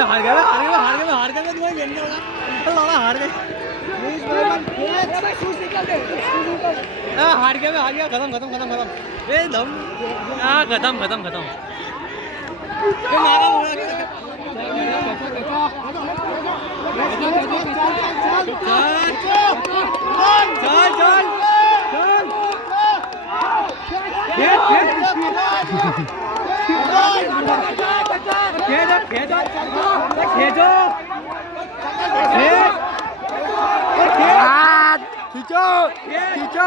हार गया तुम्हें गेंद हार गए हार गया खत्म ए दम खत्म खींचो